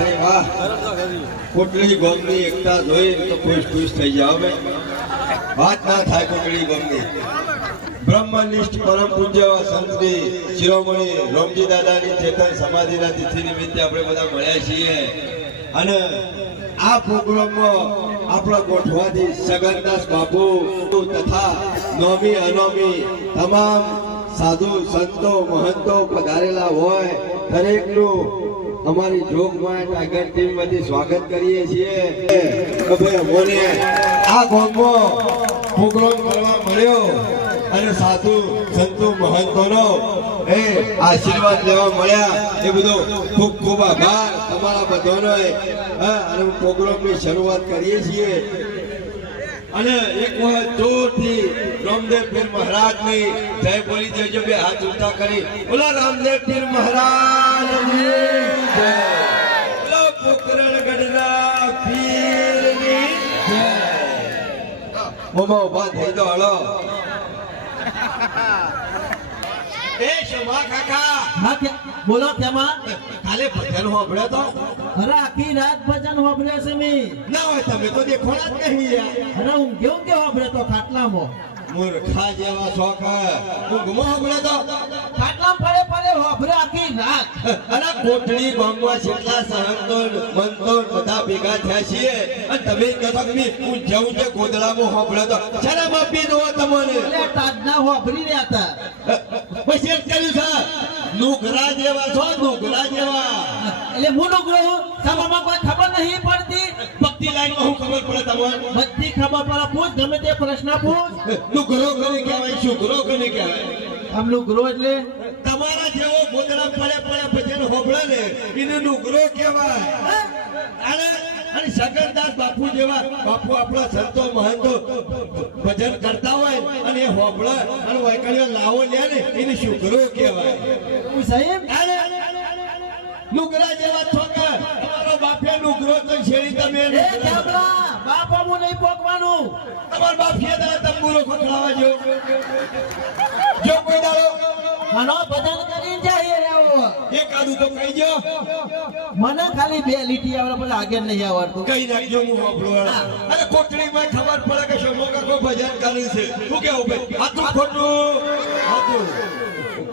ભાઈ વાહ કોટલી ગામની એકતા જોઈ તો ખુશ થઈ જાવ બે વાત ના થાય કોટલી ગામની બ્રહ્મનિષ્ઠ પરમ પૂજ્ય સંતશ્રી શિરોમણી રોમજી દાદાની ચેતન સમાધિના તિથિ નિમિત્તે આપણે બધા મળ્યા છીએ અને આ પ્રોગ્રામમાં આપણા ગોઠવાથી સગનદાસ બાપુ તથા નોમી અનોમી તમામ સાધુ સંતો મહંતો પધારેલા હોય દરેકનું અમારી જોગમાં ટાઈગર ટીમ માંથી સ્વાગત કરીએ છીએ ભાઈ અમોને આ ગામમાં પ્રોગ્રામ કરવા મળ્યો અને સાધુ સંતો મહંતોનો આશીર્વાદ લેવા મળ્યા એ બધો ખૂબ ખૂબ આભાર તમારા બધાનો અને પ્રોગ્રામની શરૂઆત કરીએ છીએ અને એક વખત જોરથી રામદેવ પીર મહારાજની જય બોલી દેજો બે હાથ ઊંચા કરી બોલા રામદેવ પીર મહારાજની જય બોલા પોકરણગઢના પીરની જય મોમા ઉભા થઈ તો હળો એ શમા કાકા હા કે બોલો કેમાં કાલે ભજન હોબળ્યો તો અરે આખી રાત ભજન હોબળ્યો છે મે ના હોય તમે તો દેખોણા જ નહીં યાર અરે હું કેવું કે હોબળ્યો તો ખાટલામાં મૂર્ખા જેવા શોખ ઊંઘમાં હોબળ્યો તો ખાટલામાં પડે હોબળ્યો આખી રાત અને કોટડી ગામમાં જેટલા સહંતો મંતો બધા ભેગા થયા છીએ અને તમે કથકની ઊંઝા ઊંઝે ગોદડામાં હોબળ્યો તો શરમ આપી દો તમને એટલે તાજના હોબળી રહ્યા હતા પછી એક ચાલ્યું છે નુગરા જેવા છો નુગરા જેવા એટલે હું નોકરો તમામાં કોઈ ખબર નહીં પડતી ભક્તિ લાઈનમાં હું ખબર પડે તમને બધી ખબર પડે પૂછ ગમે તે પ્રશ્ન પૂછ નુગરો કોને કહેવાય શુગરો કોને કહેવાય આમનું ગ્રો એટલે તમારા જેવો ગોદડા પડે ભજન હોબળે ને એને નુગરો કહેવાય અને સગનદાસ બાપુ જેવા બાપુ આપણા સંતો મહંતો ભજન કરતા હોય અને એ હોબળે અને વૈકળીઓ લાવો લે ને એને શુગરો કહેવાય સાહેબ નુગરા જેવા છોકરા તમારો બાપે નુગરો તો છેડી તમે એ ધાબળા બાપામું નહીં પોકવાનું તમાર બાપીએ તારા તંબુરો ખખડાવા જો કોઈ દાડો મનો ભજન કરીને જાય રેવો એકાદું તો કહી જો મને ખાલી બે લીટી આવડે પણ આગળ નહીં આવડતું કઈ નાખજો હું હોબળો અને કોટડીમાં ખબર પડે કે શોમો કાકો ભજન કરે છે શું કેવું ભાઈ હાથું ખોટું હાથું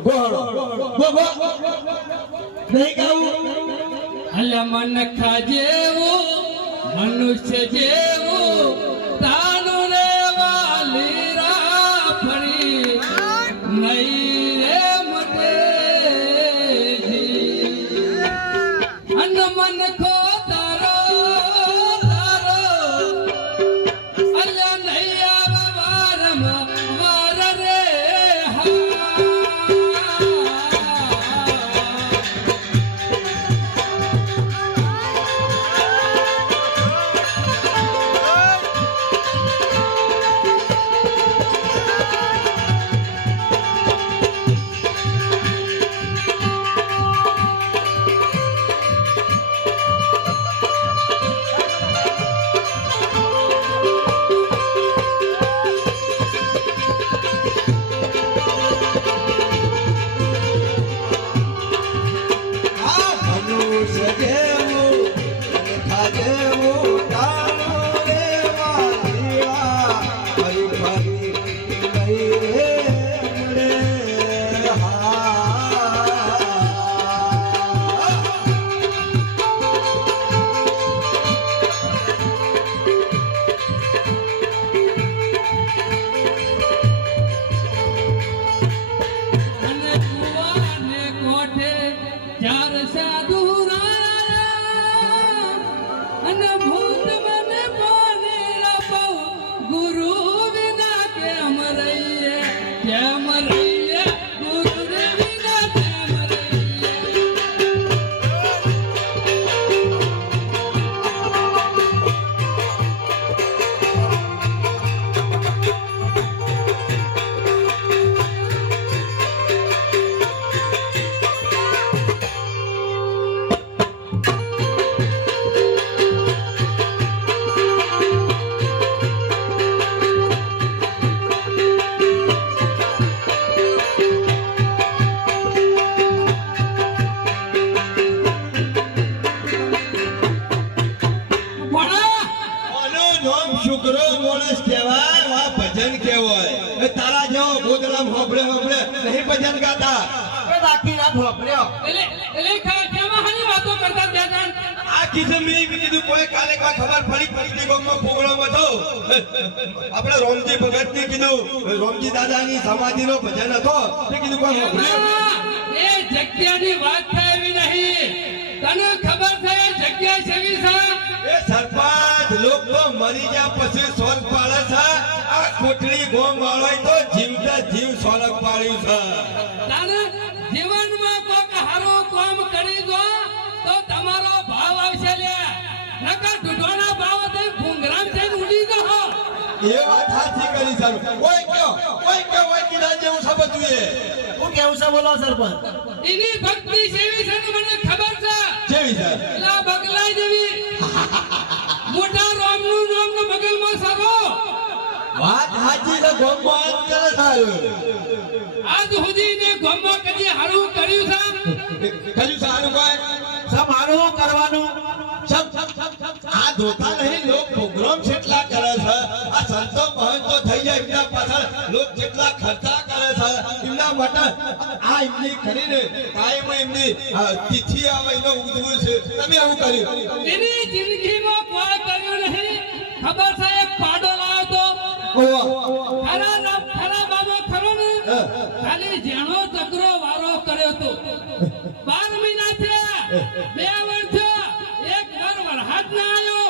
ગોહળો ગોગો નહીં ગાવું અલ્યા મન ખાજેવું મનુષ્ય જેવું તાનું રે વાલીરા ફરી નહીં રે મને અન મન ખો તારો તારો અલ્યા નહીં આવા વારમાં વાર રે હા મનુષ્ય જેવું લેખા જેવું તારું રે વાલીરા ફરી ફરી નહીં રે મળે હા અને કુવાને કોઠે ચાર સાધુ રાયા અને ભૂત મને પાને રપાઉ ગુરુ વિના કેમ રહીએ ગુરુ વિના કેમ રહીએ આખી રાત વાપર્યો. એટલે કેમાં હાની વાતો કરતા બે જણ? આ કીધું મેં કીધું કોઈ કાલે કોઈ ખબર પડી ગામમાં પ્રોગ્રામ હતો આપણે રોમજી ભગત ને કીધું રોમજી દાદાની સમાધિનો ભજન હતો તે કીધું કોઈ એમાં એ જગ્યાની વાત થાય એવી નહીં. તને ખબર છે એ જગ્યા કેવી છે? એ સરપંચ લોક તો મરી ગયા પછી સ્વર્ગ પાડે છે આ કોટડી ગોમ વાળો તો જીવતા જીવ સ્વર્ગ પાડ્યું છે તારે જીવનમાં કોક હારું કામ કરી દો તો તમારો ભાવ આવશે લે. નકર ઢૂંઢવાના ભાવ થઈ ભૂંગરામ થઈને ઉડી જાઓ. એ વાત સાચી કરી સારું કોઈ કીધા જેવું છે બધું એ હું કેવું છે બોલો સરપંચ? એની ભક્તિ જેવી છે ને મને ખબર છે. જેવી છે એલા બગલા જેવી મોટા રામનું નામ ને બગલમાં સારો. વાત સાચી છે ગોમમાં આજ કરે સારું આજ સુધી ને ગામમાં કદી હારું કર્યું છે? કર્યું સારું કોઈ સબ હારું કરવાનું. આ ધોતા નહીં લોક પ્રોગ્રામ જેટલા કરે છે આ સંતો મહંતો થઈ જાય એમના પાછળ લોક જેટલા ખર્ચા કરે છે એમના માટે આ એમની કરીને કાયમ એમની તિથિ આવે એનો ઉજવું છે તમે એવું કર્યું એની જિંદગીમાં કોઈ કર્યું નહીં. ખબર છે એક પાડો લાવ્યો તો ખરા બાબો ખરો ને ખાલી જેણો ચક્રો વારો કર્યો તો 12 મહિના થયા 2 વર્ષ થયા એક વાર વરસાદ ના આવ્યો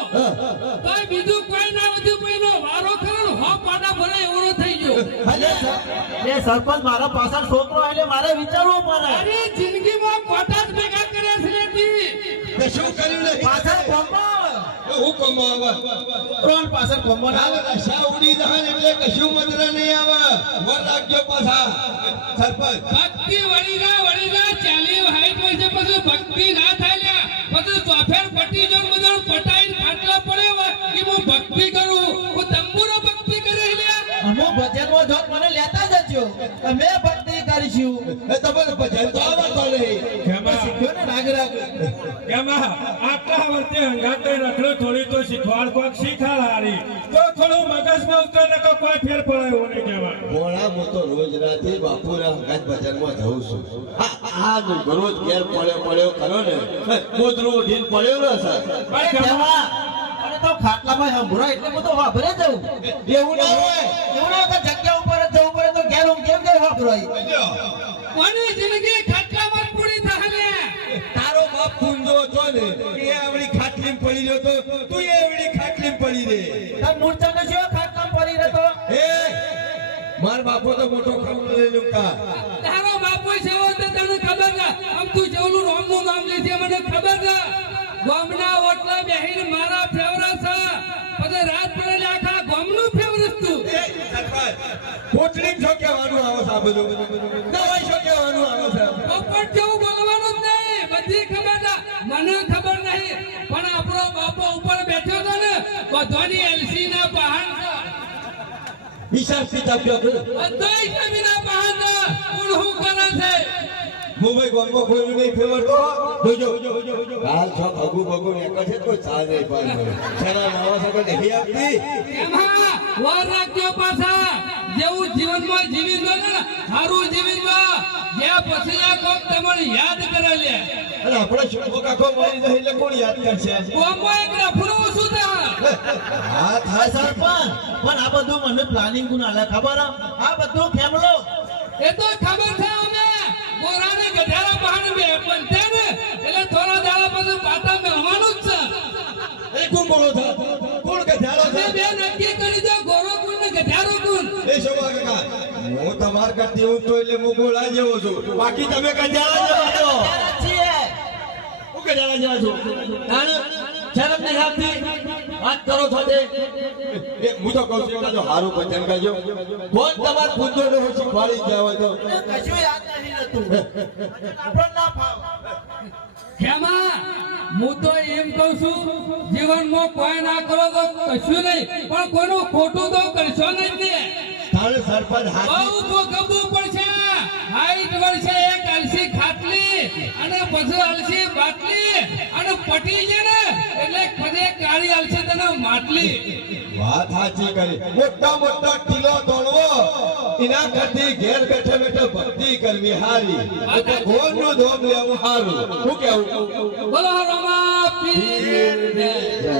તો બીજું કોઈ ના વધ્યું કોઈનો વારો ખરો ને હો પાડા ભરે એવડો થઈ ગયો. એ સરપંચ મારા પાછળ છોકરો એટલે મારે વિચારવું પડે. અરે જિંદગીમાં કોટા જ ભેગા કર્યા છે લેતી. તે શું કર્યું ને પાછળ કોમો હું કમાવા ત્રણ પાછળ કોમો ના આવે રસા ઉડી જાય એટલે કશું મંત્ર નહીં આવે વર રાખજો પાછા સરપંચ ભક્તિ વળી ચાલી હાઈટ વર્ષે પછી ભક્તિ ના થાય પછી ચોફેર પટી જો બધું પટાઈને ખાટલા પડે કે હું ભક્તિ કરું હું તંબુરો ભક્તિ કરે લે. હું ભજનમાં જોત મને લેતા જજો અમે ભક્તિ કરીશું. એ તમારે ભજન તો આવડતો નહીં શીખ્યો ને રાગ રાગ. એમાં આટલા વર્ષે હંગાતે રખડો થોડી તો શીખવાડ કોક શીખાડ હારી તો થોડું મગજમાં ઉતરે ને કોઈ ફેર પડે એવું નહીં કહેવાય. મોડા હું તો રોજ રાતે બાપુના હંગાત ભજનમાં જઉં છું આ રોજ ઘેર પડ્યો કરો ને કોતરું ઉઠીને પડ્યો ને સર ભાઈ ખબર- કેવા? અને તો ખાટલામાં હંભળો એટલે બધું વાપરે જવું. એવું ના હોય એવું ના કે જગ્યા ઉપર જ જવું પડે તો ઘેર હું કેમ વાપરો? કોની જિંદગી ખાટલામાં પૂરી થાય લે. તારો બાપ કુંડો હતો ને એ આવડી ખાટલીમાં પડી રહ્યો તો તું એ આવડી ખાટલીમાં પડી રે તાર મૂર્છાને શું ખાટલામાં પડી રહેતો? એ માર બાપો તો મોટો ખમલો લઈ લુકા તારો બાપુ સેવો તો તને ખબર છે. આમ તું જેવલું રોમનું નામ લે છે મને ખબર છે. ગામના ઓટલા બેહીને મારા ફેવરેટ છે પછી રાત પડે આખા ગામનું ફેવરેટ તું. કોટલી છો કહેવાનું આવે છે આ બધું દવાઈ છો કહેવાનું આવે છે પોપટ જેવું બોલવાનું જ નહીં. બધી ખબર છે મને ખબર નહીં પણ આપણો બાપો ઉપર બેઠો છે ને બધાની એલસી ના બહાન છે. હિસાબ કિતાબ કયો બધા જમીના બહાન છે. કોણ હું કરે છે? મુંબઈ ગોમો કોઈ નહીં ફેવર તો જોજો કાલ છો ભગુ ને કશે કોઈ ચા નહીં પાડે શરમ આવે છે કે નહીં આપતી એમાં વાર રાખજો પાછા. જેવું જીવનમાં જીવી દો ને સારું જીવી દો જ્યાં પછી આ કોક તમને યાદ કરે લે. અને આપણે શુભ કાકો મળી જાય એટલે કોણ યાદ કરશે કોમો એક રફડું શું થાય? હા આ થાય સરપંચ પણ આ બધું મને પ્લાનિંગ કોણ આલે ખબર હે? આ બધું ખેમલો એ તો ખબર છે અમે બોરાને ગધારા બહાને બે બનતે ને એટલે થોડા દાડા પછી પાટા મેળવાનું જ છે. એ કોણ બોલો છે કોણ કે ધ્યાનો તમે છે બે નક્કી કરી દો ગોરો કુંડ ને ગધારો કુંડ. એ શોભા કાકા હું તમાર કરતી હું તો એટલે હું ગોળા જેવો છું બાકી તમે કજાળા જેવા છો છીએ. હું કજાળા જેવા છું શરમ નહીં આવતી વાત કરો છો તે એ હું તો કહું છું જો હારું ભજન કરજો કોણ તમાર પૂંજો ને હું શીખવાડી ગયા હોય તો કશું યાદ નહીં રહેતું. આપણને ના ફાવે. ખેમા હું તો એમ કહું છું જીવનમાં કોઈ ના કરો તો કશું નહીં પણ કોઈનું ખોટું તો કરશો નહીં ને. તારે સરપંચ હાથ બહુ ભોગવવું પડશે. હાઈટ વર્ષે એક અલસી ખાટલી અને પછી અલસી બાટલી અને પટી છે ને એટલે પછી કાળી અલસી તને માટલી. વાત સાચી કરી મોટા મોટા ટીલો તોડવો એના કરતી ઘેર બેઠે બેઠે ભક્તિ કરવી હારી ભગવાનનું ધોમ લેવું હારું શું કેવું બોલો રમા પીર ને. જય.